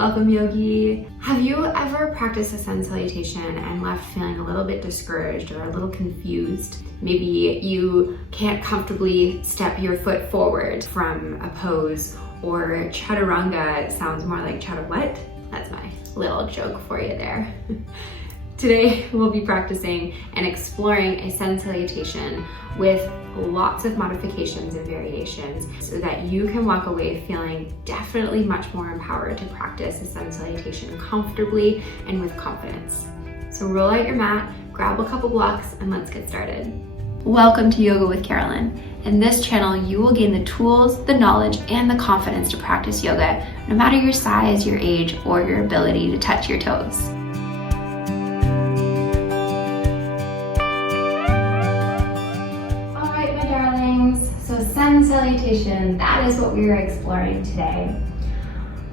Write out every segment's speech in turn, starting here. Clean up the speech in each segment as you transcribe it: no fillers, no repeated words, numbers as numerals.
Welcome, yogi. Have you ever practiced a sun salutation and left feeling a little bit discouraged or a little confused? Maybe you can't comfortably step your foot forward from a pose, or chaturanga sounds more like chatur what? That's my little joke for you there. Today, we'll be practicing and exploring a sun salutation with lots of modifications and variations so that you can walk away feeling definitely much more empowered to practice a sun salutation comfortably and with confidence. So roll out your mat, grab a couple blocks, and let's get started. Welcome to Yoga with Carolynne. In this channel, you will gain the tools, the knowledge, and the confidence to practice yoga, no matter your size, your age, or your ability to touch your toes. Sun salutation, that is what we are exploring today.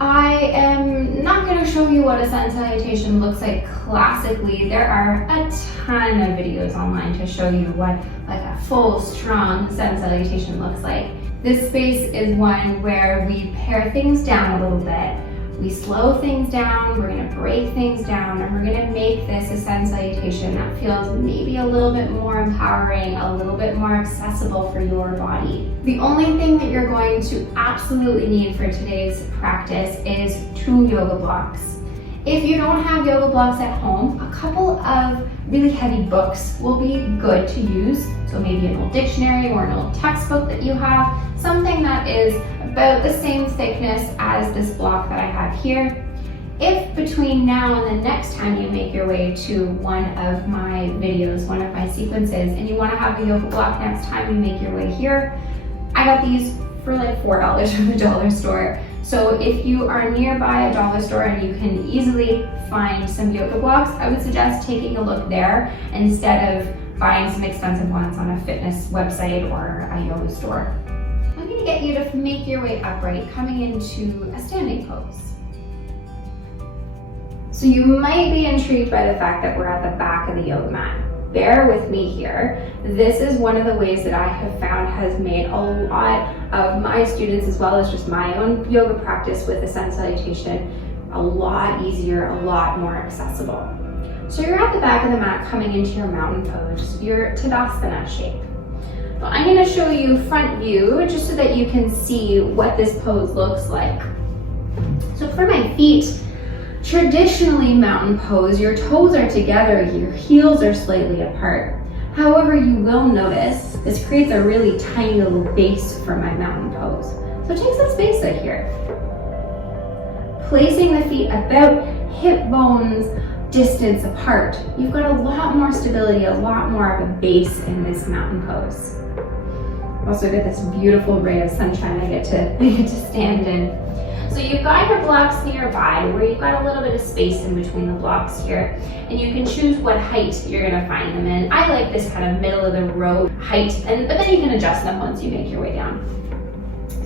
I am not going to show you what a sun salutation looks like classically. There are a ton of videos online to show you what a full, strong sun salutation looks like. This space is one where we pare things down a little bit. We slow things down, we're going to break things down, and we're going to make this a sun salutation that feels maybe a little bit more empowering, a little bit more accessible for your body. The only thing that you're going to absolutely need for today's practice is 2 yoga blocks. If you don't have yoga blocks at home, a couple of really heavy books will be good to use. So maybe an old dictionary or an old textbook that you have, something that is about the same thickness as this block that I have here. If between now and the next time you make your way to one of my videos, one of my sequences, and you want to have the yoga block next time you make your way here, I got these for like $4 from the dollar store. So if you are nearby a dollar store and you can easily find some yoga blocks, I would suggest taking a look there instead of buying some expensive ones on a fitness website or a yoga store. I'm going to get you to make your way upright, coming into a standing pose. So you might be intrigued by the fact that we're at the back of the yoga mat. Bear with me here. This is one of the ways that I have found has made a lot of my students, as well as just my own yoga practice with the sun salutation, a lot easier, a lot more accessible. So you're at the back of the mat coming into your mountain pose, your Tadasana shape. Well, I'm going to show you front view just so that you can see what this pose looks like. So for my feet, traditionally mountain pose, your toes are together, your heels are slightly apart. However, you will notice this creates a really tiny little base for my mountain pose. So take some space out here. Placing the feet about hip bones distance apart, you've got a lot more stability, a lot more of a base in this mountain pose. Also get this beautiful ray of sunshine I get to stand in. So you've got your blocks nearby where you've got a little bit of space in between the blocks here, and you can choose what height you're going to find them in. I like this kind of middle of the road height, but then you can adjust them once you make your way down.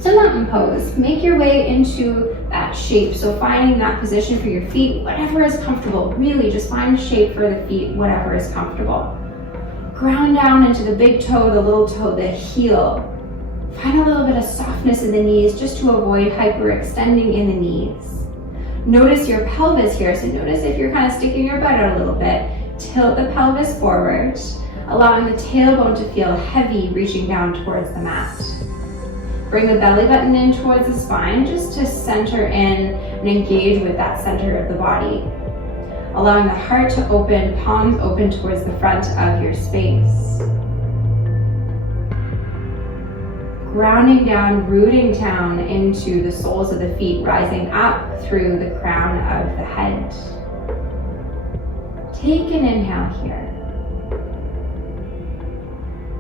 So mountain pose, make your way into that shape. So finding that position for your feet, whatever is comfortable. Really just find a shape for the feet, whatever is comfortable. Ground down into the big toe, the little toe, the heel. Find a little bit of softness in the knees just to avoid hyperextending in the knees. Notice your pelvis here. So notice if you're kind of sticking your butt out a little bit, tilt the pelvis forward, allowing the tailbone to feel heavy, reaching down towards the mat. Bring the belly button in towards the spine just to center in and engage with that center of the body. Allowing the heart to open, palms open towards the front of your space. Grounding down, rooting down into the soles of the feet, rising up through the crown of the head. Take an inhale here.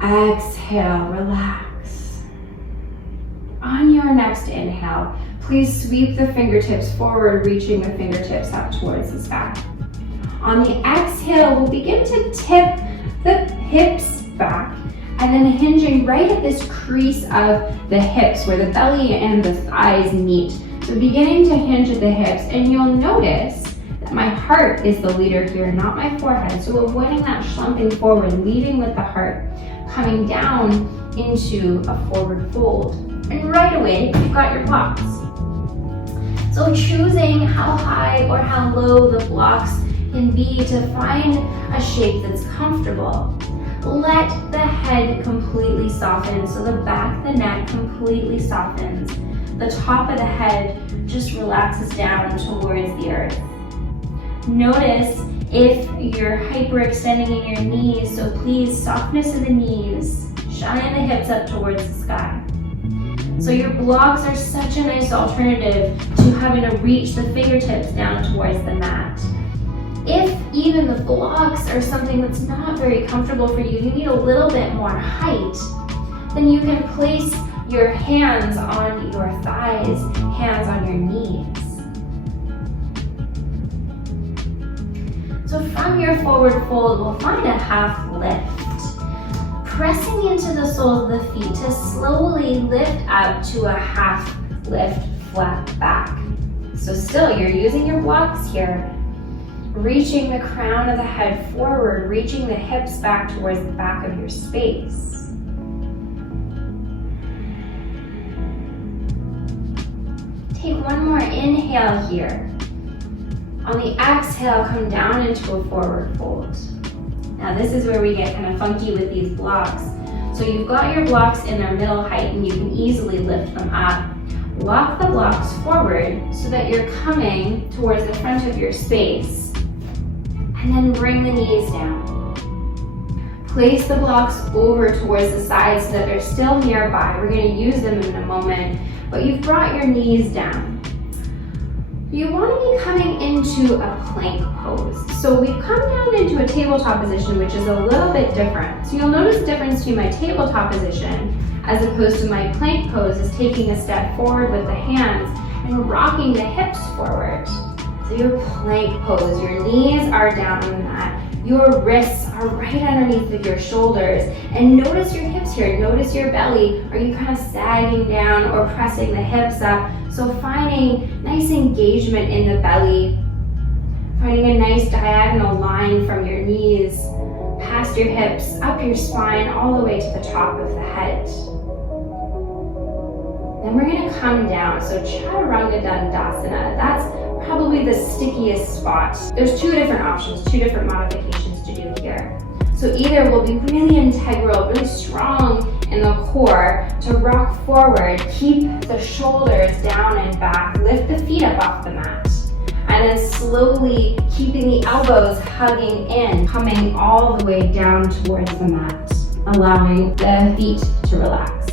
Exhale, relax. On your next inhale, please sweep the fingertips forward, reaching the fingertips up towards the sky. On the exhale, we'll begin to tip the hips back and then hinging right at this crease of the hips where the belly and the thighs meet. So beginning to hinge at the hips, and you'll notice that my heart is the leader here, not my forehead. So avoiding that slumping forward, leading with the heart, coming down into a forward fold. And right away, you've got your blocks. So choosing how high or how low the blocks can be to find a shape that's comfortable. Let the head completely soften, so the back of the neck completely softens. The top of the head just relaxes down towards the earth. Notice if you're hyperextending in your knees, so please softness in the knees, shine the hips up towards the sky. So your blocks are such a nice alternative to having to reach the fingertips down towards the mat. If even the blocks are something that's not very comfortable for you, you need a little bit more height, then you can place your hands on your thighs, hands on your knees. So from your forward fold, we'll find a half lift. Pressing into the soles of the feet to slowly lift up to a half lift, flat back. So still, you're using your blocks here. Reaching the crown of the head forward, reaching the hips back towards the back of your space. Take one more inhale here. On the exhale, come down into a forward fold. Now this is where we get kind of funky with these blocks. So you've got your blocks in their middle height and you can easily lift them up. Walk the blocks forward so that you're coming towards the front of your space. And then bring the knees down. Place the blocks over towards the sides so that they're still nearby. We're going to use them in a moment, but you've brought your knees down. You want to be coming into a plank pose. So we've come down into a tabletop position, which is a little bit different. So you'll notice the difference between my tabletop position as opposed to my plank pose is taking a step forward with the hands and rocking the hips forward. So your plank pose, your knees are down on the mat, your wrists are right underneath of your shoulders, and notice your hips here, notice your belly. Are you kind of sagging down or pressing the hips up? So finding nice engagement in the belly, finding a nice diagonal line from your knees, past your hips, up your spine, all the way to the top of the head. Then we're going to come down, so Chaturanga Dandasana, that's probably the stickiest spot. There's two different options, two different modifications to do here. So either we'll be really integral, really strong in the core to rock forward, keep the shoulders down and back, lift the feet up off the mat, and then slowly keeping the elbows hugging in, coming all the way down towards the mat, allowing the feet to relax.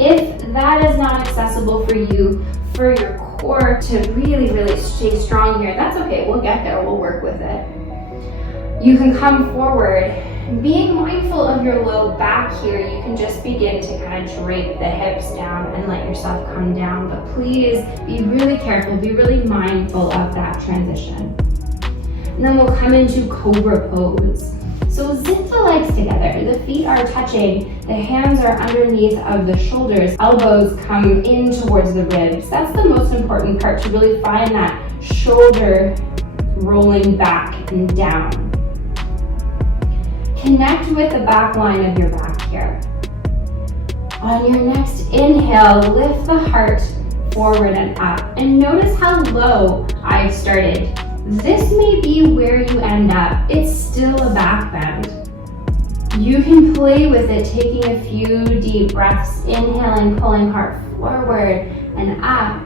If that is not accessible for you, for your core to really, really stay strong here, that's okay, we'll get there, we'll work with it. You can come forward, being mindful of your low back here, you can just begin to kind of drape the hips down and let yourself come down, but please be really careful, be really mindful of that transition. And then we'll come into Cobra Pose. So zip the legs together, the feet are touching, the hands are underneath of the shoulders, elbows come in towards the ribs. That's the most important part, to really find that shoulder rolling back and down. Connect with the back line of your back here. On your next inhale, lift the heart forward and up. And notice how low I've started. This may be where you end up. It's still a back bend. You can play with it, taking a few deep breaths, inhaling, pulling heart forward and up,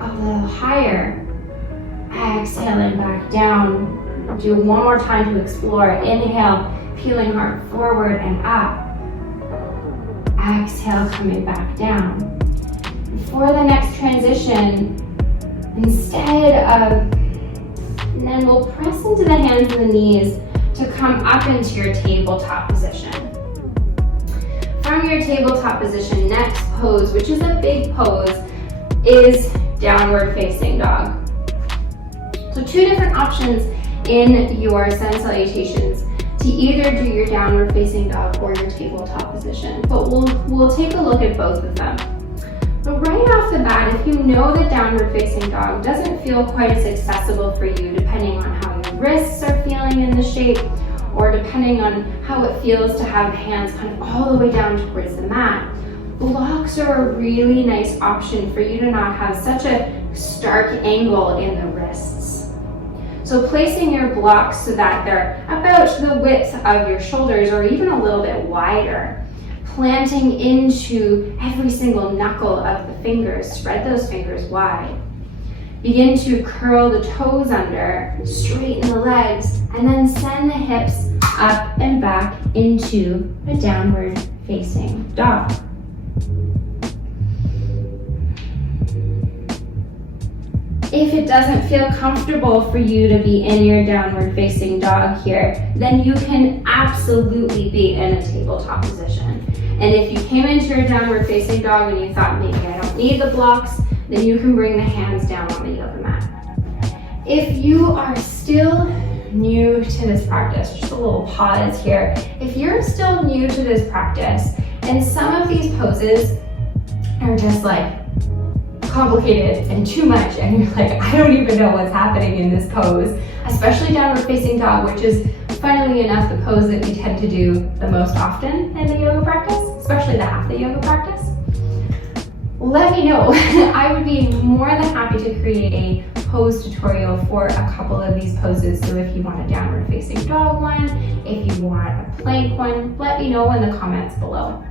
a little higher. Exhaling back down. Do one more time to explore. Inhale, peeling heart forward and up. Exhale, coming back down. For the next transition, and then we'll press into the hands and the knees to come up into your tabletop position. From your tabletop position, next pose, which is a big pose, is downward facing dog. So two different options in your sun salutations to either do your downward facing dog or your tabletop position, but we'll take a look at both of them. But right off the bat, if you know that downward facing dog doesn't feel quite as accessible for you, depending on how your wrists are feeling in the shape, or depending on how it feels to have hands kind of all the way down towards the mat, blocks are a really nice option for you to not have such a stark angle in the wrists. So placing your blocks so that they're about the width of your shoulders or even a little bit wider. Planting into every single knuckle of the fingers. Spread those fingers wide. Begin to curl the toes under, straighten the legs, and then send the hips up and back into a downward facing dog. If it doesn't feel comfortable for you to be in your downward facing dog here, then you can absolutely be in a tabletop position. And if you came into your downward facing dog and you thought, maybe I don't need the blocks, then you can bring the hands down on the yoga mat. If you are still new to this practice, just a little pause here. If you're still new to this practice and some of these poses are just like complicated and too much and you're like, I don't even know what's happening in this pose, especially downward facing dog, which is funnily enough the pose that we tend to do the most often in the yoga practice, especially the hatha yoga practice, let me know. I would be more than happy to create a pose tutorial for a couple of these poses. So if you want a downward facing dog one, if you want a plank one, let me know in the comments below.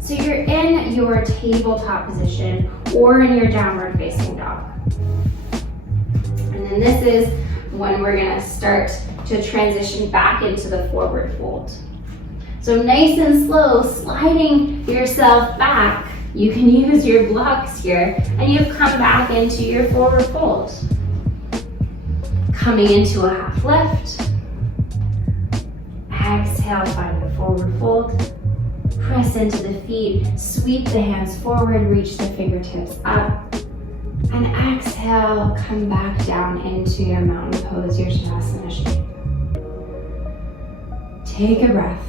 So you're in your tabletop position or in your downward facing dog. And then this is when we're gonna start to transition back into the forward fold. So nice and slow, sliding yourself back. You can use your blocks here, and you've come back into your forward fold. Coming into a half lift. Exhale, find the forward fold. Press into the feet, sweep the hands forward, reach the fingertips up. And exhale, come back down into your mountain pose, your Shavasana shape. Take a breath.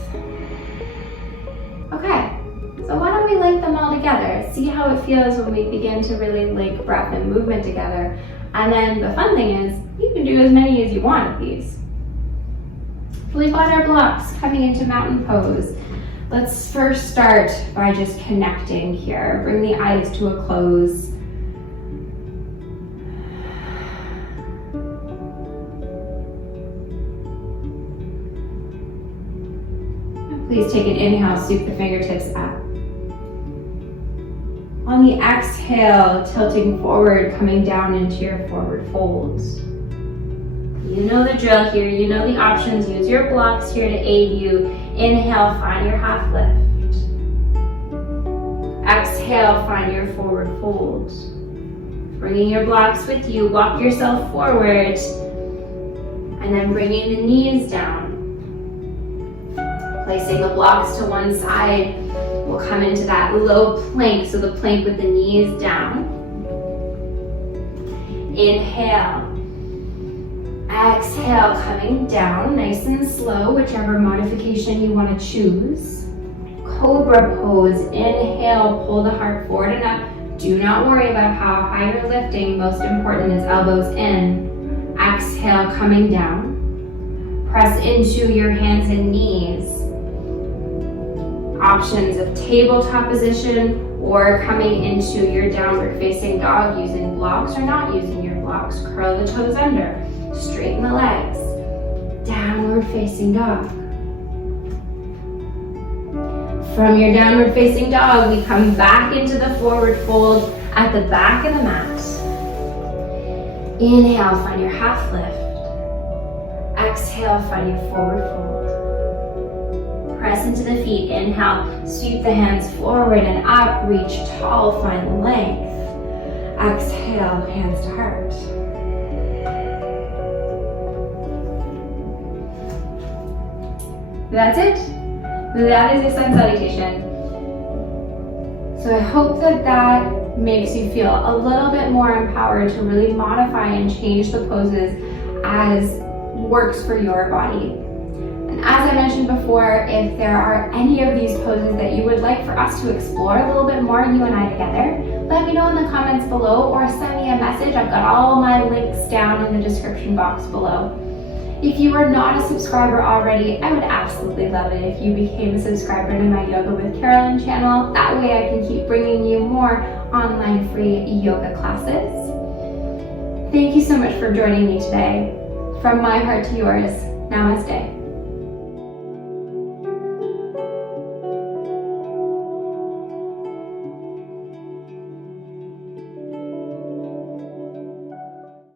Okay. So why don't we link them all together? See how it feels when we begin to really link breath and movement together. And then the fun thing is, you can do as many as you want of these. So we've got our blocks coming into mountain pose. Let's first start by just connecting here. Bring the eyes to a close. Please take an inhale, sweep the fingertips up. On the exhale, tilting forward, coming down into your forward folds. You know the drill here, you know the options. Use your blocks here to aid you. Inhale, find your half lift. Exhale, find your forward fold. Bringing your blocks with you, walk yourself forward. And then bringing the knees down. Placing the blocks to one side. We'll come into that low plank, so the plank with the knees down. Inhale. Exhale, coming down, nice and slow, whichever modification you want to choose. Cobra pose. Inhale, pull the heart forward and up. Do not worry about how high you're lifting. Most important is elbows in. Exhale, coming down. Press into your hands and knees. Options of tabletop position or coming into your downward facing dog using blocks or not using your blocks. Curl the toes under, straighten the legs. Downward facing dog. From your downward facing dog, we come back into the forward fold at the back of the mat. Inhale, find your half lift. Exhale, find your forward fold. Press into the feet, inhale, sweep the hands forward and up, reach tall, find length. Exhale, hands to heart. That's it. That is your sun salutation. So I hope that makes you feel a little bit more empowered to really modify and change the poses as works for your body. And as I mentioned before, if there are any of these poses that you would like for us to explore a little bit more, you and I together, let me know in the comments below or send me a message. I've got all my links down in the description box below. If you are not a subscriber already, I would absolutely love it if you became a subscriber to my Yoga with Carolynne channel. That way I can keep bringing you more online free yoga classes. Thank you so much for joining me today. From my heart to yours, namaste.